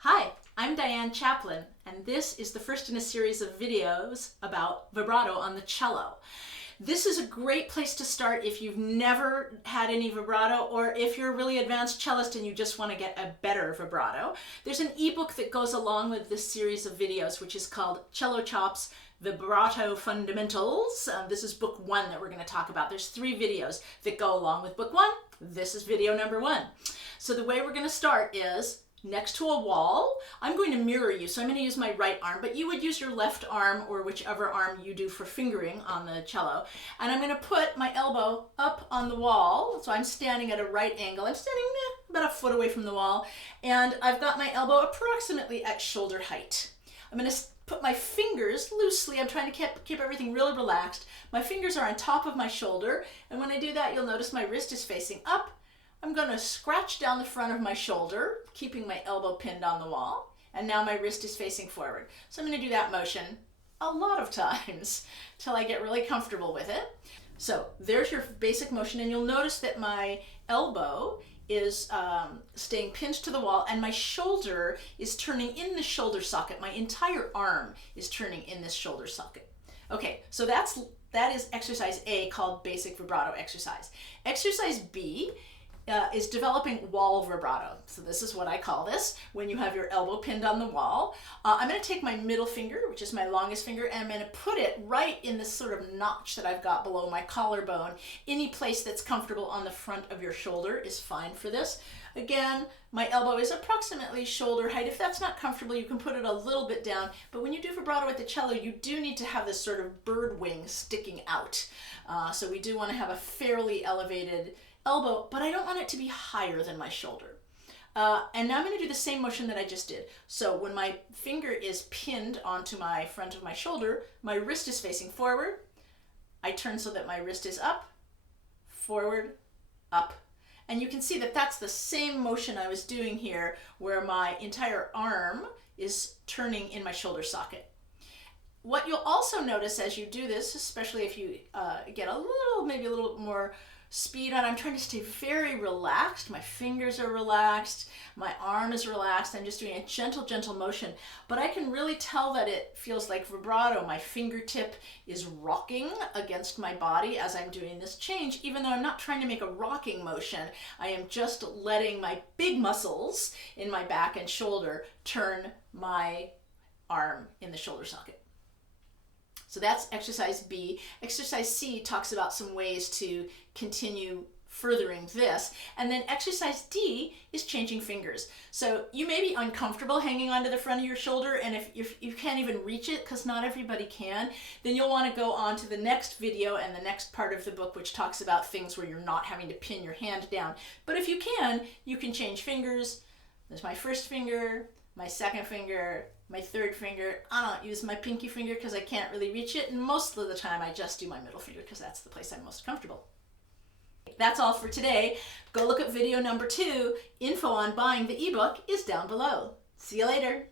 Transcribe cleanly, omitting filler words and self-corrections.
Hi, I'm Diane Chaplin, and this is the first in a series of videos about vibrato on the cello. This is a great place to start if you've never had any vibrato, or if you're a really advanced cellist and you just want to get a better vibrato. There's an ebook that goes along with this series of videos, which is called Cello Chops Vibrato Fundamentals. This is book one that we're going to talk about. There's 3 videos that go along with book one. This is video number 1. So the way we're going to start is next to a wall. I'm going to mirror you, so I'm going to use my right arm, but you would use your left arm or whichever arm you do for fingering on the cello. And I'm going to put my elbow up on the wall, so I'm standing at a right angle. I'm standing about a foot away from the wall, and I've got my elbow approximately at shoulder height. I'm going to put my fingers loosely. I'm trying to keep everything really relaxed. My fingers are on top of my shoulder, and when I do that, you'll notice my wrist is facing up. I'm going to scratch down the front of my shoulder, keeping my elbow pinned on the wall, and now my wrist is facing forward. So I'm going to do that motion a lot of times till I get really comfortable with it. So there's your basic motion, and you'll notice that my elbow is staying pinned to the wall, and my shoulder is turning in the shoulder socket. My entire arm is turning in this shoulder socket. Okay, so that is exercise A, called basic vibrato exercise. Exercise B is developing wall vibrato. So this is what I call this, when you have your elbow pinned on the wall. I'm going to take my middle finger, which is my longest finger, and I'm going to put it right in this sort of notch that I've got below my collarbone. Any place that's comfortable on the front of your shoulder is fine for this. Again, my elbow is approximately shoulder height. If that's not comfortable, you can put it a little bit down. But when you do vibrato at the cello, you do need to have this sort of bird wing sticking out. So we do want to have a fairly elevated elbow, but I don't want it to be higher than my shoulder. And now I'm going to do the same motion that I just did. So when my finger is pinned onto my front of my shoulder, my wrist is facing forward. I turn so that my wrist is up, forward, up. And you can see that that's the same motion I was doing here, where my entire arm is turning in my shoulder socket. What you'll also notice as you do this, especially if you get maybe a little more speed on, I'm trying to stay very relaxed. My fingers are relaxed, my arm is relaxed. I'm just doing a gentle motion, but I can really tell that it feels like vibrato. My fingertip is rocking against my body as I'm doing this change, even though I'm not trying to make a rocking motion. I am just letting my big muscles in my back and shoulder turn my arm in the shoulder socket. So that's exercise B. Exercise C talks about some ways to continue furthering this. And then exercise D is changing fingers. So you may be uncomfortable hanging onto the front of your shoulder, and if you can't even reach it, because not everybody can, then you'll want to go on to the next video and the next part of the book, which talks about things where you're not having to pin your hand down. But if you can change fingers. There's my first finger, my second finger, my third finger. I don't use my pinky finger because I can't really reach it, and most of the time I just do my middle finger because that's the place I'm most comfortable. That's all for today. Go look at video number 2. Info on buying the ebook is down below. See you later.